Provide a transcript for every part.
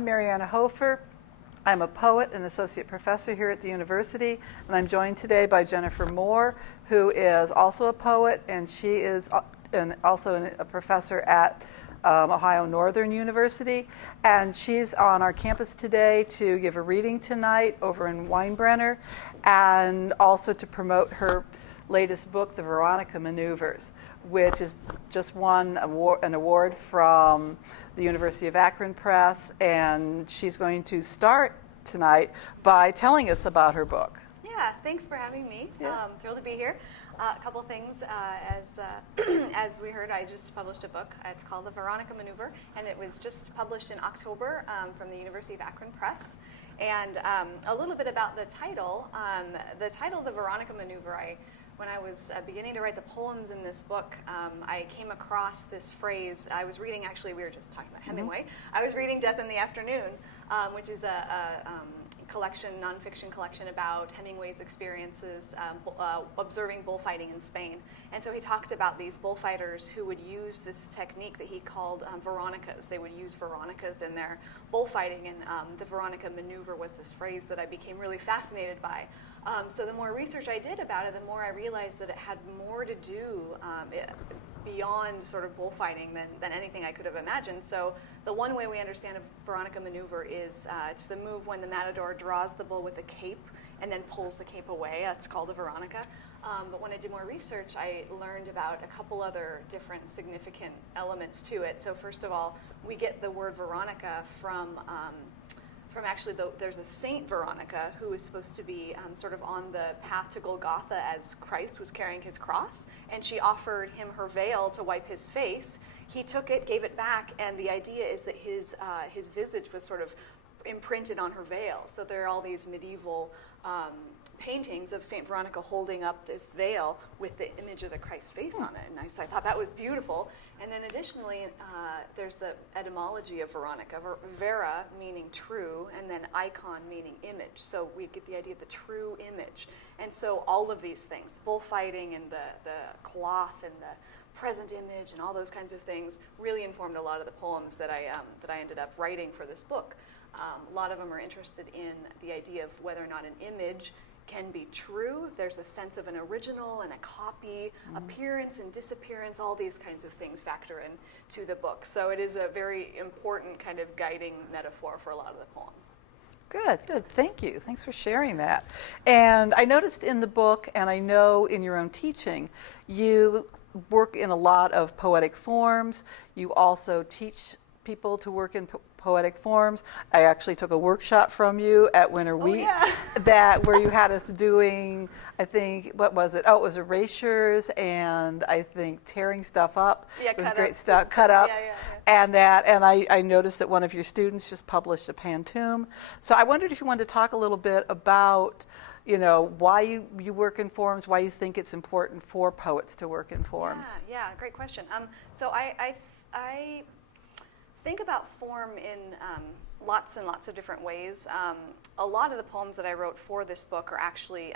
I'm Mariana Hofer. I'm a poet and associate professor here at the university, and I'm joined today by Jennifer Moore, who is also a poet, and she is also a professor at Ohio Northern University. And she's on our campus today to give a reading tonight over in Weinbrenner, and also to promote her latest book, The Veronica Maneuvers, which is just won an award from the University of Akron Press, and she's going to start tonight by telling us about her book. Yeah, thanks for having me. Yeah. Thrilled to be here. A couple things. As we heard, I just published a book. It's called The Veronica Maneuver, and it was just published in October from the University of Akron Press. And a little bit about the title. The title, The Veronica Maneuver, when I was beginning to write the poems in this book, I came across this phrase. I was reading, actually, we were just talking about Hemingway. I was reading Death in the Afternoon, which is a nonfiction collection about Hemingway's experiences observing bullfighting in Spain. And so he talked about these bullfighters who would use this technique that he called Veronicas. They would use Veronicas in their bullfighting, and the Veronica Maneuver was this phrase that I became really fascinated by. So the more research I did about it, the more I realized that it had more to do beyond sort of bullfighting than anything I could have imagined. So the one way we understand a Veronica Maneuver is it's the move when the matador draws the bull with a cape and then pulls the cape away. That's called a Veronica. But when I did more research, I learned about a couple other different significant elements to it. So first of all, we get the word Veronica from actually, there's a Saint Veronica who is supposed to be sort of on the path to Golgotha as Christ was carrying his cross, and she offered him her veil to wipe his face. He took it, gave it back, and the idea is that his visage was sort of imprinted on her veil. So there are all these medieval paintings of Saint Veronica holding up this veil with the image of the Christ's face on it. And so I thought that was beautiful. And then additionally, there's the etymology of Veronica. Vera meaning true, and then icon meaning image. So we get the idea of the true image. And so all of these things, bullfighting and the cloth and the present image and all those kinds of things, really informed a lot of the poems that I ended up writing for this book. A lot of them are interested in the idea of whether or not an image can be true. There's a sense of an original and a copy, appearance and disappearance, all these kinds of things factor in to the book. So it is a very important kind of guiding metaphor for a lot of the poems. Good. Thank you. Thanks for sharing that. And I noticed in the book, and I know in your own teaching, you work in a lot of poetic forms. You also teach people to work in poetic forms. I actually took a workshop from you at Winter Wheat where you had us doing, I think, what was it? Oh, it was erasures and I think tearing stuff up. Yeah, it was great stuff, cut-ups. And I noticed that one of your students just published a pantoum. So I wondered if you wanted to talk a little bit about why you work in forms, why you think it's important for poets to work in forms. Yeah, great question. So I think about form in lots and lots of different ways. A lot of the poems that I wrote for this book are actually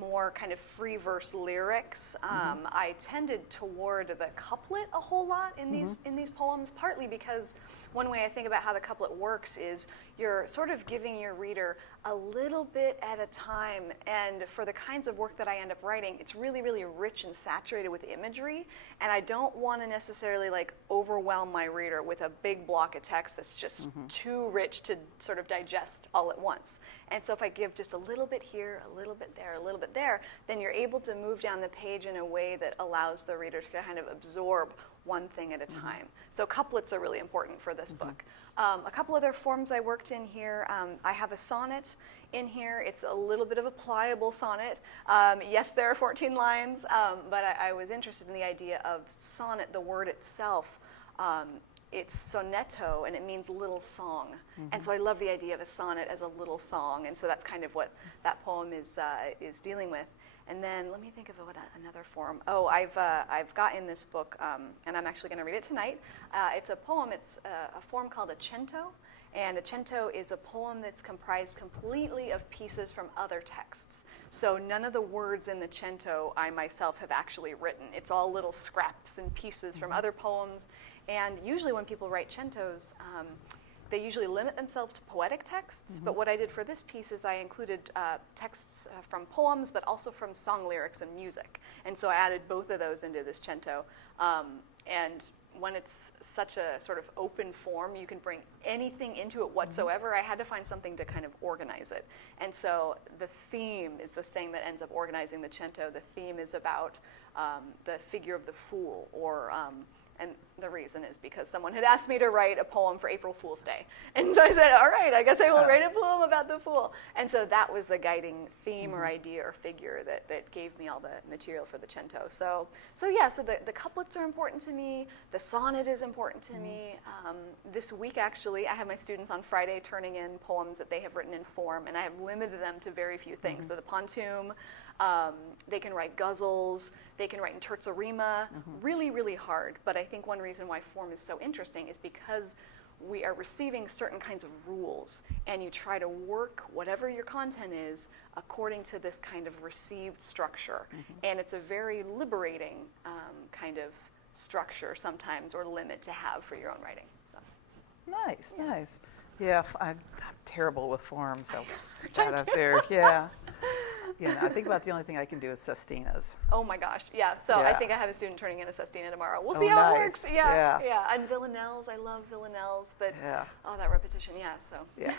more kind of free verse lyrics. I tended toward the couplet a whole lot in these poems, partly because one way I think about how the couplet works is you're sort of giving your reader a little bit at a time, and for the kinds of work that I end up writing, it's really, really rich and saturated with imagery, and I don't want to necessarily overwhelm my reader with a big block of text that's just too rich to sort of digest all at once. And so if I give just a little bit here, a little bit there, a little bit there, then you're able to move down the page in a way that allows the reader to kind of absorb one thing at a time. So couplets are really important for this book. A couple other forms I worked in here. I have a sonnet in here. It's a little bit of a pliable sonnet. Yes, there are 14 lines, but I was interested in the idea of sonnet, the word itself. It's sonetto, and it means little song. And so I love the idea of a sonnet as a little song, and so that's kind of what that poem is dealing with. And then let me think of another form. Oh, I've got in this book, and I'm actually going to read it tonight. It's a poem. It's a form called a cento, and a cento is a poem that's comprised completely of pieces from other texts. So none of the words in the cento I myself have actually written. It's all little scraps and pieces from other poems. And usually when people write centos, they usually limit themselves to poetic texts, but what I did for this piece is I included texts from poems, but also from song lyrics and music. And so I added both of those into this cento. And when it's such a sort of open form, you can bring anything into it whatsoever. I had to find something to kind of organize it. And so the theme is the thing that ends up organizing the cento. The theme is about the figure of the fool, and the reason is because someone had asked me to write a poem for April Fool's Day. And so I said, all right, I guess I will write a poem about the fool. And so that was the guiding theme or idea or figure that gave me all the material for the cento. So the couplets are important to me. The sonnet is important to me. This week, actually, I have my students on Friday turning in poems that they have written in form, and I have limited them to very few things. So the pantoum, they can write guzzles, they can write in terza rima, really, really hard. But I think one reason why form is so interesting is because we are receiving certain kinds of rules, and you try to work whatever your content is according to this kind of received structure. And it's a very liberating kind of structure sometimes, or limit to have for your own writing. So. Nice, nice. Yeah, I'm terrible with forms. I'll just put that out there. Yeah. You know, I think about the only thing I can do is sestinas. Oh my gosh, yeah. So I think I have a student turning in a sestina tomorrow. We'll see how nice. it works. Yeah. And villanelles, I love villanelles, but that repetition, so. Yeah.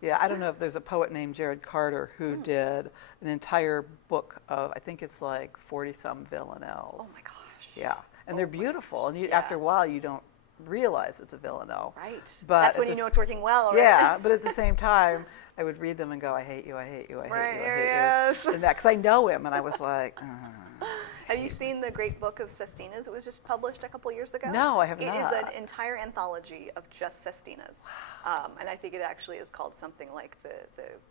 Yeah, I don't know if there's a poet named Jared Carter who did an entire book of, I think it's like 40-some villanelles. Oh my gosh. Yeah, and they're beautiful, and after a while you don't realize it's a villanelle. Right. But that's when you know it's working well, right? Yeah, but at the same time, I would read them and go, I hate you, I hate you, I hate you, I hate yes. you. And that, because I know him, and I was like, Have you seen the great book of sestinas? It was just published a couple years ago. No, I have not. It is an entire anthology of just sestinas. And I think it actually is called something like the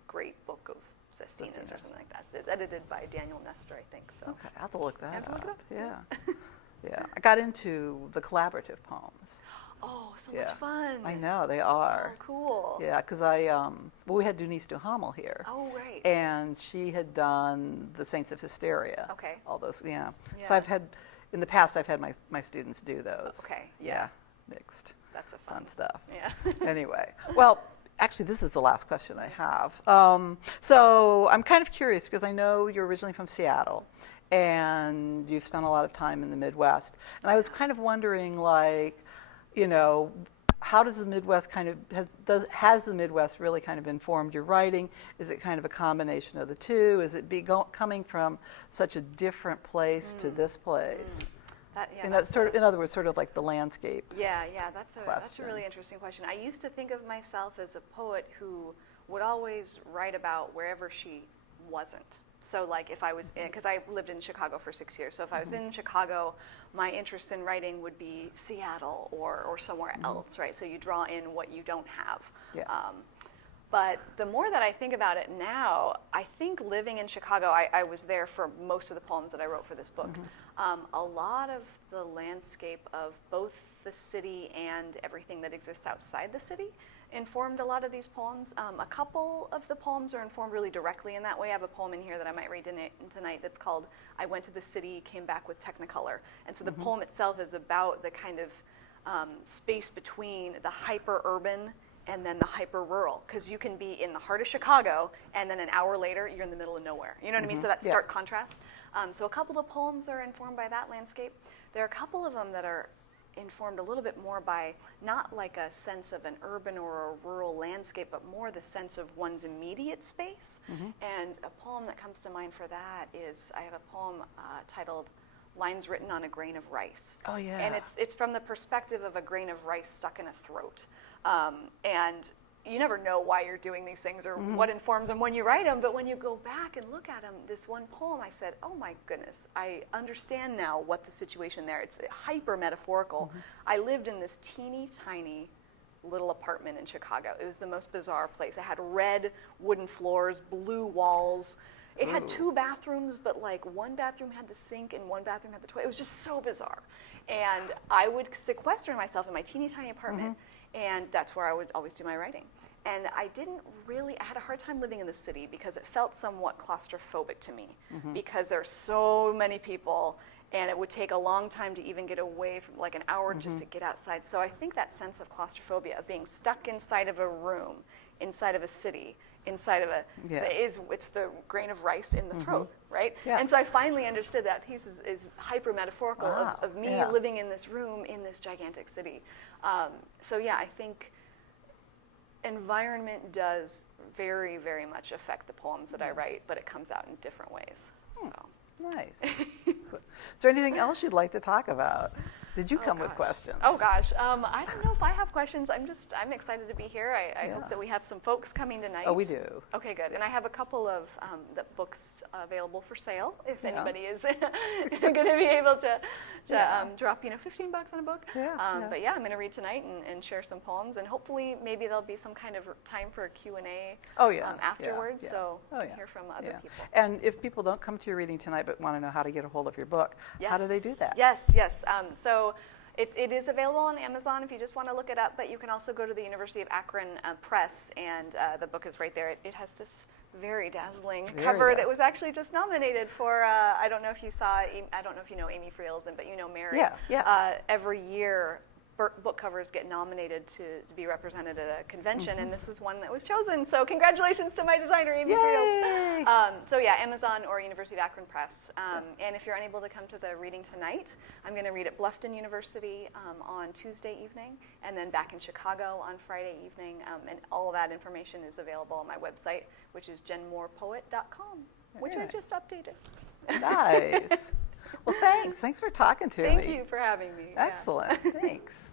Great Book of Sestinas or something like that. It's edited by Daniel Nestor, I think. So. Okay, I'll have to look that have to look it up. up? Yeah. Yeah, I got into the collaborative poems. Oh, so much fun. I know, they are. Oh, cool. Yeah, because we had Denise Duhamel here. Oh, right. And she had done the Saints of Hysteria. Okay. All those, So I've had, in the past, I've had my students do those. Okay. Yeah, mixed. That's a fun stuff. Yeah. Anyway, well, actually, this is the last question I have. So I'm kind of curious because I know you're originally from Seattle, and you've spent a lot of time in the Midwest. And I was kind of wondering, like, how does the Midwest has the Midwest really kind of informed your writing? Is it kind of a combination of the two? Is it coming from such a different place to this place? In other words, sort of like the landscape. Yeah, that's a really interesting question. I used to think of myself as a poet who would always write about wherever she wasn't. So like if I was in, because I lived in Chicago for 6 years, so if I was in Chicago, my interest in writing would be Seattle or somewhere else, right? So you draw in what you don't have. Yeah. But the more that I think about it now, I think living in Chicago, I was there for most of the poems that I wrote for this book. A lot of the landscape of both the city and everything that exists outside the city informed a lot of these poems. A couple of the poems are informed really directly in that way. I have a poem in here that I might read tonight that's called I Went to the City, Came Back with Technicolor. And so the poem itself is about the kind of space between the hyper-urban and then the hyper-rural, because you can be in the heart of Chicago, and then an hour later, you're in the middle of nowhere. You know what I mean? So that stark contrast. So a couple of poems are informed by that landscape. There are a couple of them that are informed a little bit more by not like a sense of an urban or a rural landscape, but more the sense of one's immediate space. And a poem that comes to mind for that is, I have a poem titled Lines Written on a Grain of Rice. Oh, yeah. And it's from the perspective of a grain of rice stuck in a throat. And you never know why you're doing these things or what informs them when you write them, but when you go back and look at them, this one poem, I said, oh my goodness, I understand now what the situation there, it's hyper metaphorical. I lived in this teeny tiny little apartment in Chicago. It was the most bizarre place. It had red wooden floors, blue walls. It had 2 bathrooms, but like one bathroom had the sink and one bathroom had the toilet. It was just so bizarre. And I would sequester myself in my teeny tiny apartment, and that's where I would always do my writing. And I had a hard time living in the city because it felt somewhat claustrophobic to me, because there are so many people and it would take a long time to even get away from, like an hour just to get outside. So I think that sense of claustrophobia, of being stuck inside of a room, inside of a city, inside of it's the grain of rice in the throat, right? Yeah. And so I finally understood that piece is hyper metaphorical of me living in this room in this gigantic city. So yeah, I think environment does very, very much affect the poems that I write, but it comes out in different ways. So. Nice. Is there anything else you'd like to talk about? Did you come with questions? Oh gosh, I don't know if I have questions. I'm excited to be here. I hope that we have some folks coming tonight. Oh, we do. Okay, good. And I have a couple of the books available for sale if anybody is going to be able to drop $15 on a book. But yeah, I'm going to read tonight and share some poems, and hopefully maybe there'll be some kind of time for a Q&A afterwards. So hear from other people. And if people don't come to your reading tonight but want to know how to get a hold of your book, how do they do that? Yes. So it is available on Amazon if you just want to look it up, but you can also go to the University of Akron Press, and the book is right there. It has this very dazzling cover that was actually just nominated for, I don't know if you saw, I don't know if you know Amy Friels, but you know Mary. Every year, book covers get nominated to be represented at a convention, and this was one that was chosen. So congratulations to my designer, Amy Friels. So yeah, Amazon or University of Akron Press. And if you're unable to come to the reading tonight, I'm going to read at Bluffton University on Tuesday evening, and then back in Chicago on Friday evening. And all of that information is available on my website, which is jenmorepoet.com, which I just updated. Nice. Well, thanks. Thanks for talking to me. Thank you for having me. Excellent. Thanks.